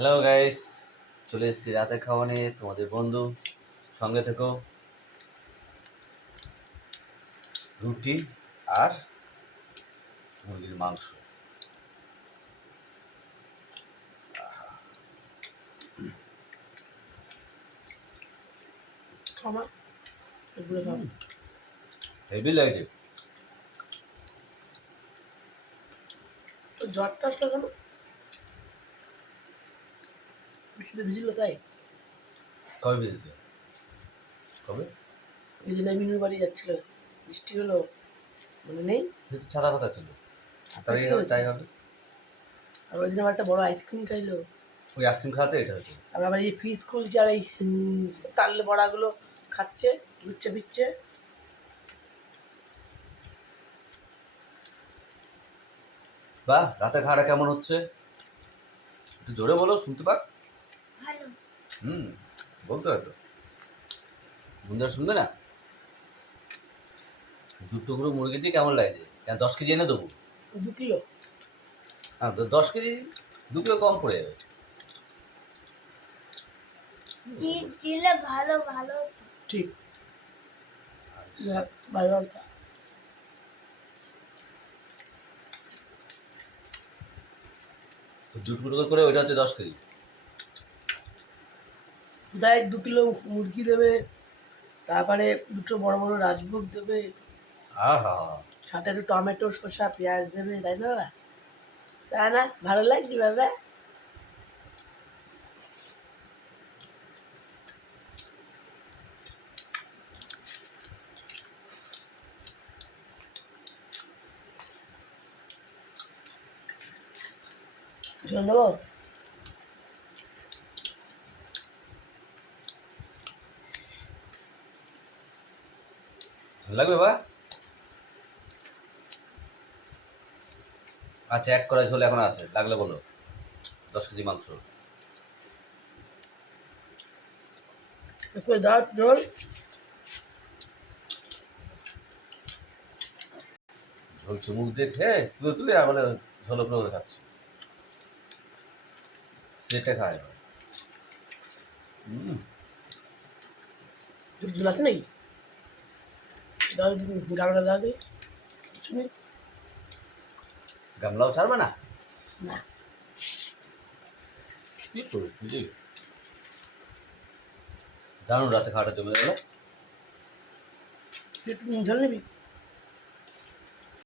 Hello guys চলে এসেছি রাতে খাওয়া নিয়ে তোমাদের বন্ধু। সঙ্গে থেকো। রুটি আর মুরগির মাংস। হেভি লাগছে। জ্বরটা আসলো কেন? বৃষ্টিতে ভিজল তাই? কবে বেঁধেছে কবে? এই দিন মিনুর বাড়ি যাচ্ছিল বৃষ্টি হলো মনে নেই? ছাতা পাতা ছিল। তাই আর ওই দিন আমার একটা বড় আইসক্রিম খাইলো। ওই আইসক্রিম খাওয়াতে এটা হচ্ছে আর আবার এই ফ্রিজ খুলছে আর এই তালে বড়াগুলো খাচ্ছে লুচ্ছে বিচ্ছে বাহ রাতে খাওয়াটা কেমন হচ্ছে? একটু জোরে বলো শুনতে পাক। হুম বলতে হয়তো বন্ধুরা শুনবে না? দু টুকরো মুরগি দিয়ে কেমন লাগছে কেন দশ কেজি এনে দেবো? দু কিলো। হ্যাঁ তো দশ কেজি দু কিলো কম পড়ে যাবে। দিলে ভালো ভালো। ঠিক। ভাই দু টুকরো করে ওইটা হচ্ছে দশ কেজি। দেয় দু কিলো মুরগি দেবে তারপরে দুটো বড় বড় রাজভোগ দেবে সাথে একটু টমেটো শসা পেঁয়াজ দেবে তাই না? তাই না? ভালো লাগছে বাবা? দেবো লাগবে বা আচ্ছা এক কড়াই ঝোল এখন আছে লাগলে বলো। দশ কেজি মাংস। দাও ঝোল। চুমুক দিয়ে খেয়ে তুলে তুলে আর বলে ঝোল উপরে করে খাচ্ছি। সেটা খায় জল আছে নাকি? গামলা দাও দিই গামলাও ছাড়বে না? না। কি করিস বুঝি দারুণ রাতে খাওয়াটা জমে গেল। একটু নিবি?